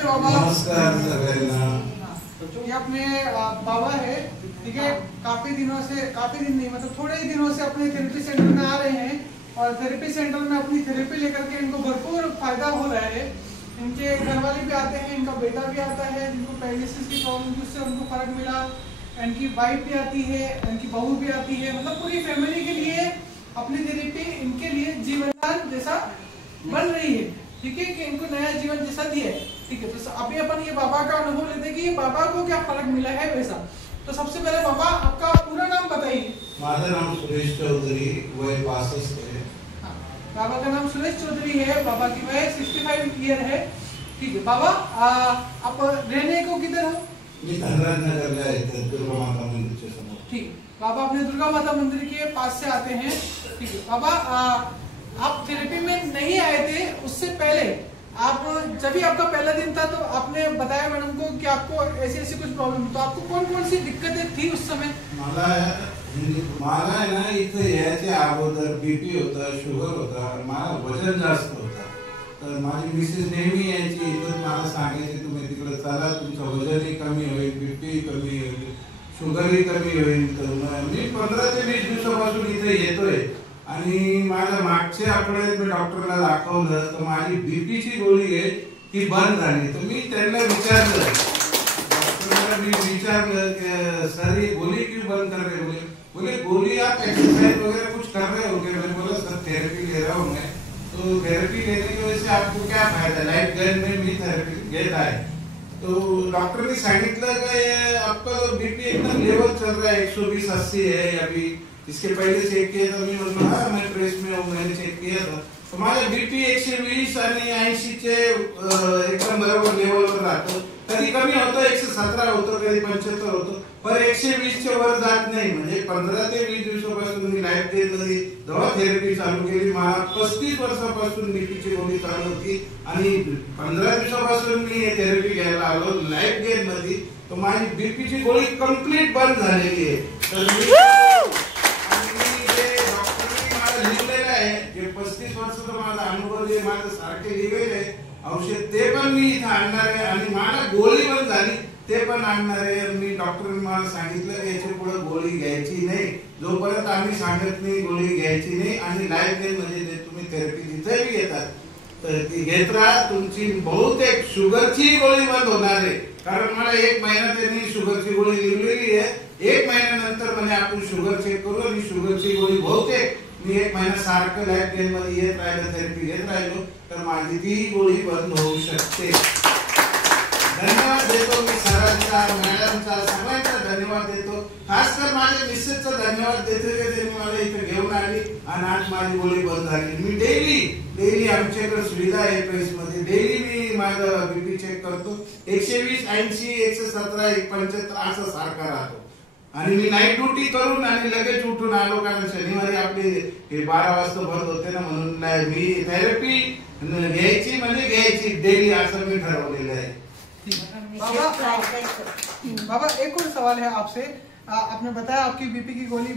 नमस्ते बाबा। नमस्कार सगळ्यांना। ये अपने बाबा है, ठीक है। काफी दिन नहीं मतलब थोड़े ही दिनों से अपने थेरेपी सेंटर में आ रहे हैं और थेरेपी सेंटर में अपनी थेरेपी लेकर के इनको भरपूर फायदा हो रहा है। इनके घर वाले भी आते हैं, इनका बेटा भी आता है जिनको पैरालिसिस की प्रॉब्लम जिससे उनको फर्क मिला, इनकी वाइफ भी आती है, इनकी बहू भी आती है, मतलब पूरी फैमिली के लिए अपनी थेरेपी इनके लिए जीवनदान जैसा बन रही है, ठीक है, कि इनको नया जीवन जैसा दिया है, ठीक है। तो अभी अपन ये बाबा का अनुभव लेते हैं कि ये बाबा को क्या फर्क मिला है वैसा। तो सबसे पहले बाबा आपका पूरा नाम बताइए। माझं नाम सुरेश चौधरी, वय 65 है। बाबा का नाम सुरेश चौधरी है, बाबा की वय 65 ईयर है, ठीक है। बाबा आप रहने को किधर हो? मी धनराज नगरला आहे, दुर्गा माता मंदिरच्या समोर। ठीक, बाबा अपने दुर्गा माता मंदिर के पास से आते हैं, ठीक है। बाबा आप थेरेपी में नहीं आए थे, उससे पहले आप जब भी आपका पहला दिन था तो आपने बताया मैडम को कि आपको ऐसी कुछ प्रॉब्लम, तो आपको कौन कौन सी दिक्कतें थी उस समय? मला आहे ना, इथे याच्या अगोदर बीपी होता, शुगर होता, मला वजन जास्त होता। तर माझी मिसेस नेहमी यायची इथं मला सांगायची तुम्ही तिकडे चला, तुमचं वजनही कमी होईल, बीपी कमी होईल, शुगरही कमी होईल। तर मी 15 ते 20 दिवसापासून इथे येतोय आणि माझ्या मागच्या आठवड्यात मी डॉक्टरला दाखवलं तर माझी बीपीची गोळी आहे ती बंद झाली। तर मी त्यांना विचारलं, डॉक्टरला मी विचारलं कि सर ये गोली क्यों बंद कर रहे हो? बोले गोली आप एक्सरसाइज वगैरह कुछ कर रहे हो क्या? मैं बोला सर थेरेपी ले रहा हूँ मैं। तो थेरेपी लेने की वजह से आपको क्या फायदा? लाइफ गेन में मी थेरेपी घेत आहे। तो डॉक्टर ने सांगितलं कि आपका बीपी एकदम लेवल चल रहा है, 120/80 है अभी। इसके पहले चेक किया था, मैं प्रेस में हूँ, मैंने चेक किया था। तो माझा बीपी 120 आणि 80 चे एकदम बरोबर लेवलवर राहतो। कधी कमी होतं, 117 होतं, कधी 75 होतं, पण 120 च्या वर जात नाही। म्हणजे 15 ते 20 दिवसापासून मी लाईफ गेन मध्ये दवा थेरपी चालू केली। मला 35 वर्षापासून बीपीची गोळी चालू होती आणि 15 दिवसापासून मी थेरपी घ्यायला आलो लाईफ गेन मध्ये। तो माझी बीपीची गोळी कंप्लीट बंद झालेली आहे। तर जे 35 वर्षाचा माझा अनुभव जे माझं सारखे लिहिलेले औषध ते पण मी इथे आणणार आहे आणि मला गोळी पण झाली ते पण आणणार आहे। मी डॉक्टरने मला सांगितलं की याच्या पुढे गोळी घ्यायची नाही, जोपर्यंत आम्ही सांगत नाही गोळी घ्यायची नाही। आणि लाईफ गेन म्हणजे तुम्ही थेरपी जिथे भी घेतात तर ती घेत राहा, तुमची बहुतेक शुगरची गोळी बंद होणार आहे। कारण मला 1 महिना त्यांनी शुगरची गोळी लिहिलेली आहे। 1 महिन्यानंतर म्हणजे आपण शुगर चेक करू आणि शुगरची गोळी बहुतेक मी 1 महिना सारखं लाईफ गेन मध्ये येत राहिलो, थेरपी घेत राहिलो तर माझी ती गोळी बंद होऊ शकते। धन्यवाद देतो मी सरांचा, मॅडमचा, सगळ्यांचा धन्यवाद देतो। खास कर माझ्या मिसेसचा धन्यवाद देतो की त्यांनी मला इथे घेऊन आली आणि आज माझी गोळी बंद झाली। मी डेली आमच्याकडे सुविधा आहे प्रेस मध्ये, डेली मी माझा बीपी चेक करतो। 120, 80, 117, 175 असं सारखा राहतो। आणि मी नाईट ड्युटी करून आणि लगेच उठून आलो, कारण शनिवारी आपले 12 वाजता बंद होते ना, म्हणून मी थेरपी घ्यायची म्हणजे घ्यायची डेली असं मी ठरवलेलं आहे। बाबा एक और सवाल है आपसे। आपने बताया आपकी बीपी की गोली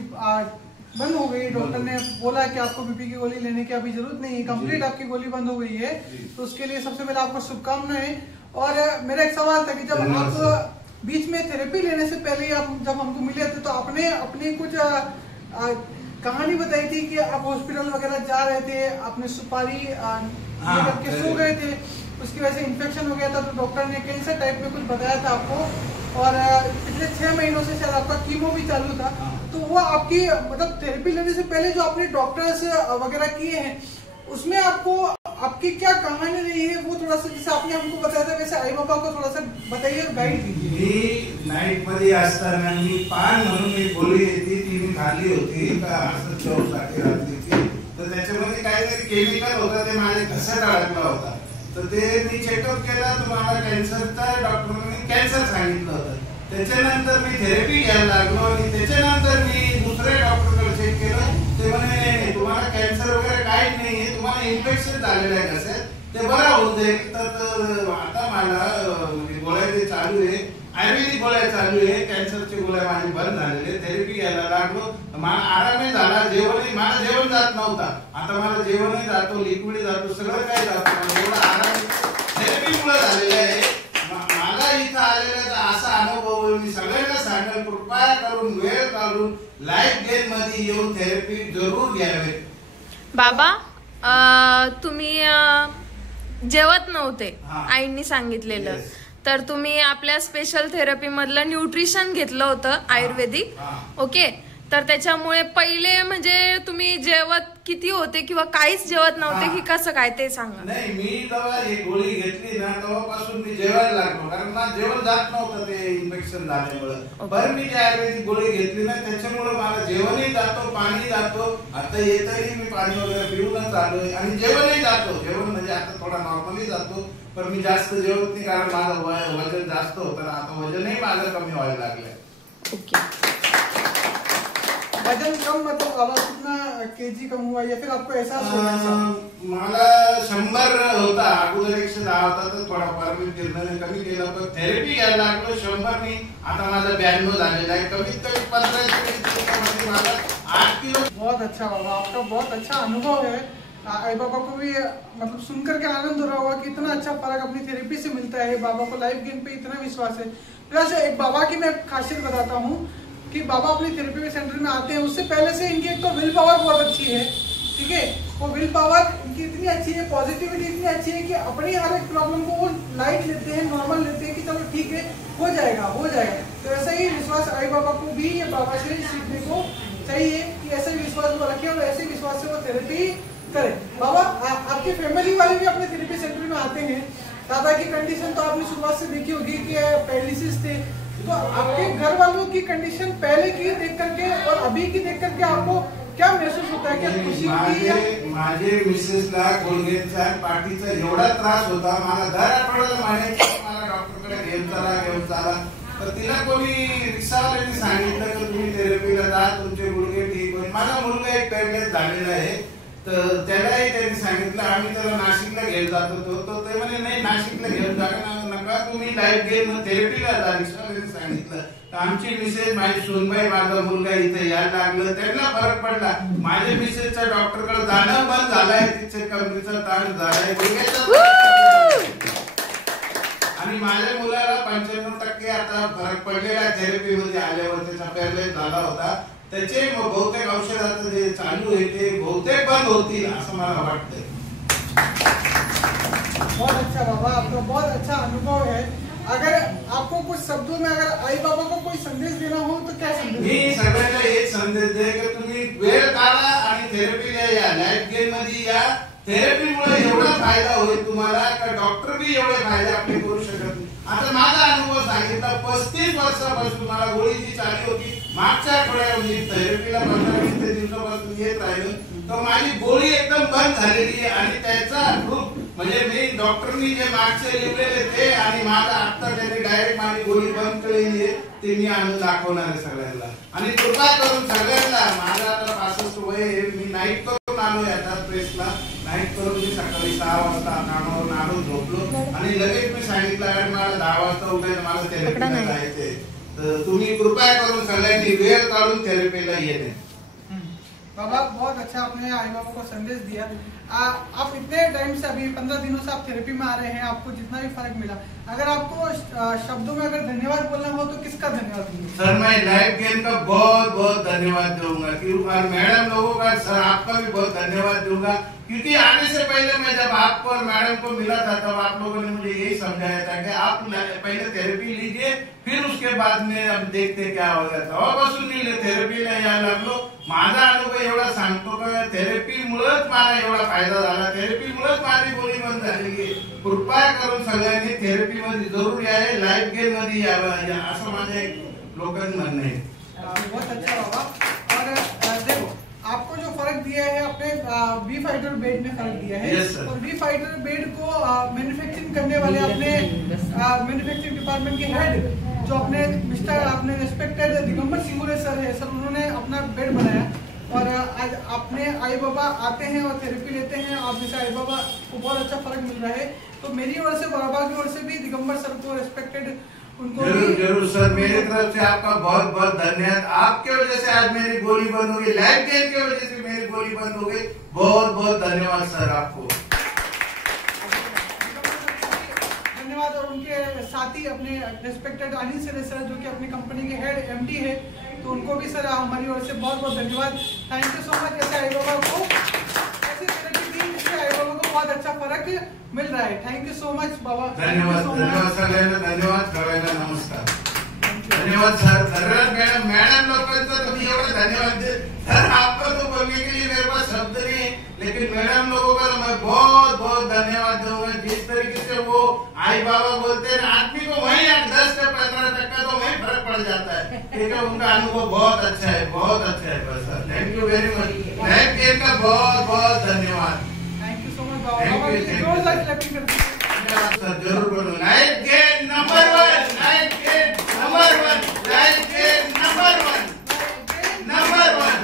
बंद हो गई, डॉक्टर ने बोला कि आपको बीपी की गोली लेने की अभी जरूरत नहीं है, कंप्लीट आपकी गोली बंद हो गई है। तो उसके लिए सबसे पहले आपको शुभकामनाएं। और मेरा एक सवाल था कि जब आप बीच में थेरेपी लेने से पहले आप जब हमको मिले थे तो आपने अपनी कुछ कहानी बताई थी कि आप हॉस्पिटल वगैरह जा रहे थे, आपने सुपारी करके सो गए थे, उसकी वजह से इन्फेक्शन हो गया था, तो डॉक्टर ने कैंसर टाइप में कुछ बताया था आपको। और पिछले 6 महीनों से शायद आपका कीमो भी चालू था। तो वो आपकी मतलब थेरेपी लेने से पहले जो आपने डॉक्टर्स वगैरह किए हैं उसमें आपको आपकी क्या कहानी रही है, वो थोड़ा सा जैसे आपने हमको बताया था वैसे आई बाबा को थोड़ा सा बताइए और गाइड कीजिए। मी नाईट मध्ये असताना मी पान म्हणून एक गोळी येते ती मी खाल्ली होती का असं चवसाठी रात्रीची। तर त्याच्यामध्ये काहीतरी केमिकल होतं, ते माझ्या घशात अडकला होता। तर ते मी चेकअप केला तर मला कॅन्सरचा डॉक्टरने कॅन्सर सांगितलं होतं। त्याच्यानंतर मी थेरपी घ्यायला लागलो आणि त्याच्यानंतर मी दुसऱ्या डॉक्टरकडे चेक केलं, ते म्हणे तुम्हाला कॅन्सर वगैरे काहीच नाहीये, तुम्हाला इन्फेक्शन झालेलं आहे घशात, ते बरं होऊन जाईल। तर आता मला गोळ्या जे चालू आहे, आयुर्वेदिक गोळ्या चालू आहे, कॅन्सरची गोळ्या माझी बंद झालेली, थेरपी घ्यायला लागलो, मला आरामही झाला, मला जेवण जात नव्हता, आता मला जेवणही जातो, लिक्विड जातो, सगळं काही जातं, एवढा आराम थेरपीमुळे झालेला आहे। करून वेळ काढून लाईफ गेन मध्ये येऊन थेरपी जरूर घ्यावे. बाबा तुम्ही जेवत नव्हते आईंनी सांगितलेलं, तर तुम्ही आपल्या स्पेशल थेरपी मधलं न्यूट्रिशन घेतलं होतं आयुर्वेदिक. ओके, तर त्याच्यामुळे पहिले म्हणजे तुम्ही जेवत किती होते किंवा काहीच जेवत नव्हते की कसं काय ते सांगा. नाही, मी जेव्हा ही गोळी घेतली ना तेव्हापासून मी जेवायला लागलो, कारण मला जेवण जात नव्हतं ते इन्फेक्शन झाल्यामुळे. पण मी जी आयुर्वेदिक गोळी घेतली ना त्याच्यामुळे मला जेवणही जातो, पाणी जातो. आता येतही मी पाणी वगैरे पिऊनच आलोय आणि जेवणही जातो. जेवण म्हणजे आता थोडा नॉर्मली जातो, पण मी जास्त जेवत नाही कारण माझं वजन जास्त होतं ना. आता वजनही माझं कमी व्हायला लागलंय. ओके, वजन कम मतलब अब कितना केजी कम हुआ या फिर आपको एहसास हो रहा है? मला 100 होता अगोदर, 110 होता, तर थोडाफार मी गिरणाने कमी केला. पण थेरपी घ्यायला लागलो 100 नाही, आता माझा 92 झालेला आहे. कमीत कमी 15-20 दिवसामध्ये मला 8 किलो. बहुत अच्छा बाबा, आपका बहुत अच्छा अनुभव है. आई बाबा को भी मतलब सुनकर के आनंद हो रहा होगा कि इतना अच्छा फर्क अपनी थेरेपी से मिलता है. बाबा को लाइफ गेन पे इतना विश्वास है. प्लस एक बाबा की मैं खासियत बताता हूँ कि बाबा अपनी थेरेपी सेंटर में आते हैं, उससे पहले से इनकी एक तो विल पावर बहुत अच्छी है. ठीक है, वो विल पावर इनकी इतनी अच्छी है, पॉजिटिविटी इतनी अच्छी है कि अपनी हर एक प्रॉब्लम को वो लाइट लेते हैं, नॉर्मल लेते हैं कि चलो ठीक है हो जाएगा हो जाएगा. तो ऐसा ही विश्वास आई बाबा को भी ये बाबा से सीखने को चाहिए कि ऐसे विश्वास को रखें और ऐसे विश्वास से वो थेरेपी करें. बाबा आपकी फैमिली वाले भी अपने थेरेपी सेंटर में आते हैं. दादा की कंडीशन तो आपने शुरुआत से देखी होगी कि पैरालिसिस थे, तो आपके घर वालों की कंडीशन पहले की देख करके और अभी की देख करके आपको क्या महसूस होता है? क्या खुशी होती है? माझे मिसेसला गुडघ्याचा पाठीचा एवढा त्रास होता, मला दर आठवड्याला म्हणायचे मला डॉक्टरकडे घेऊन चला. तर तिला कोणी रिक्षावाल्याने सांगितलं की तुम्ही थेरपीला जा, तुमचे गुडघे ठीक होईल. माझा मुलगा एक पॅरलाइज झालेला आहे, तर त्यालाही त्यांनी सांगितलं. आम्ही त्याला नाशिकला घेऊन जात होतो, तर ते म्हणे नाही नाशिकला घेऊन जा नका, तुम्ही लाईफ गेन थेरपीला जा. रिक्षावाल्याने सांगितलं. तर आमची मिसेस, माझी सुनबाई, माझा मुलगा इथे यायला लागलं, त्यांना फरक पडला. माझ्या मिसेसच्या डॉक्टरकडे जाणं बंद झालंय, तिचे कमरेचा ताण झालाय, आणि माझ्या मुलाला 95% आता फरक पडलेला थेरपी मध्ये आल्यावर. त्याचा पॅरलाइज झाला होता, त्याचे बहुतेक औषधाचं जे चालू आहे ते बहुतेक बंद होतील असं मला वाटतंय. बहुत अच्छा बाबा, आपका बहुत अच्छा अनुभव है. अगर आपको कुछ शब्दों में अगर आई बाबा को कोई संदेश देना हो तो क्या संदेश? मी सगळ्यांना एक संदेश दे की तुम्ही वेळ काढा आणि थेरपीला या, लाईफ गेन मध्ये या. थेरपीमुळे एवढा फायदा होईल तुम्हाला का डॉक्टर बी एवढे फायदे आपले करू शकत नाही. आता माझा अनुभव सांगितला, 35 वर्षापासून मला गोळी जी चालू होती, मागच्या आठवड्यामध्ये थेरपीला 15-20 दिवसापासून येत राहिलो, तर माझी गोळी एकदम बंद झालेली आहे. आणि त्याचा प्रूफ म्हणजे मी डॉक्टरनी जे मागचे लिहिलेले ते आणि माझा आता त्यांनी डायरेक्ट माझी गोळी बंद केलेली आहे ते मी आणून दाखवणार आहे सगळ्यांना. आणि कृपा करून सगळ्यांना, माझा आता 65 वय आहे, मी नाईट करून आलोय आता प्रेसला. नाईट करून मी सकाळी 6 वाजता कामावरून आलो, झोपलो आणि लगेच मी सांगितलं कारण मला 10 वाजता उठायचं, मला थेरपीला जायचंय. तर तुम्ही कृपया करून सगळ्यांनी वेळ काढून थेरपीला येणे. बाबा बहुत अच्छा आपने आई बाबा को संदेश दिया. आप इतने टाइम से अभी 15 दिनों से आप थेरेपी में आ रहे हैं, आपको जितना भी फर्क मिला, अगर आपको शब्दों में अगर धन्यवाद बोलना हो तो किसका धन्यवाद देंगे? सर मैं लाइफ गेन का बहुत बहुत धन्यवाद दूंगा, और मैडम लोगों का, सर आपका भी बहुत धन्यवाद दूंगा. क्योंकि आने से पहले मैं जब आपको और मैडम को मिला था तब आप लोगों ने मुझे यही समझाया था कि आप पहले थेरेपी लीजिए, फिर उसके बाद में अब देखते क्या होगा. तेव्हापासून मी थेरपीला यायला लागलो. माझा अनुभव एवढा सांगतो का थेरपीमुळेच मला एवढा फायदा झाला, थेरपीमुळेच माझी गोळी बंद झालेली आहे. कृपया करून सगळ्यांनी थेरपी मध्ये जरूर यावे, लाईफ गेन मध्ये यावं असं माझं एक लोकांचं म्हणणं आहे. बहुत अच्छा बाबा. और देखो आपको जो फर्क दिया है अपने बी फाइटर बेड में फर्क दिया है. yes, और बी फाइटर बेड को मैन्युफैक्चरिंग करने वाले अपने मैन्युफैक्चरिंग डिपार्टमेंट के हेड जो अपने मिस्टर आपने रिस्पेक्टेड दिगंबर सिंगुरे सर है, सर उन्होंने अपना बेड बनाया. और आज अपने आई बाबा आते हैं और थेरेपी लेते हैं. आप जैसे आई बाबा को बहुत अच्छा फर्क मिल रहा है, तो मेरी ओर से बाबा की ओर से भी दिगंबर सर को रिस्पेक्टेड उनको जरूर जरूर सर, मेरी तरफ से आपका बहुत बहुत धन्यवाद. आपके वजह से आज मेरी गोली बंद हो गई, लाइफ गेन की वजह से मेरी गोली बंद हो गई. बहुत बहुत धन्यवाद सर आपको. धन्यवाद. धन्यवाद। और उनके साथी अपने रिस्पेक्टेड अनिल सर जो कि अपनी कंपनी के हेड एमडी है, तो उनको भी सर हमारी ओर से बहुत बहुत धन्यवाद। Thank you so much. ऐसे आई बाबा को ऐसी तरह की टीम जिससे आई बाबा को बहुत अच्छा फर्क मिल रहा है। थैंक यू सो मच बाबा। धन्यवाद धन्यवाद सगळ्यांना धन्यवाद सगळ्यांना नमस्कार धन्यवाद सर धन्यवाद मैडम मैडम लोगों तुम्ही एवढे धन्यवाद सर आपको तो बोलने के लिए मेरे पास शब्द नहीं है लेकिन मैडम लोगों का तो मैं बहुत बहुत धन्यवाद दूंगा जिस तरीके से वो आई बाबा बोलते हैं आदमी को वही 10 से 15 तक का तो वही फर्क पड़ जाता है ठीक है उनका अनुभव बहुत अच्छा है बस sir thank you very much life game का बहुत बहुत धन्यवाद थैंक यू सो मच बाबा। धन्यवाद सर जरूर बोलो life game number 1 life game number 1 life game number 1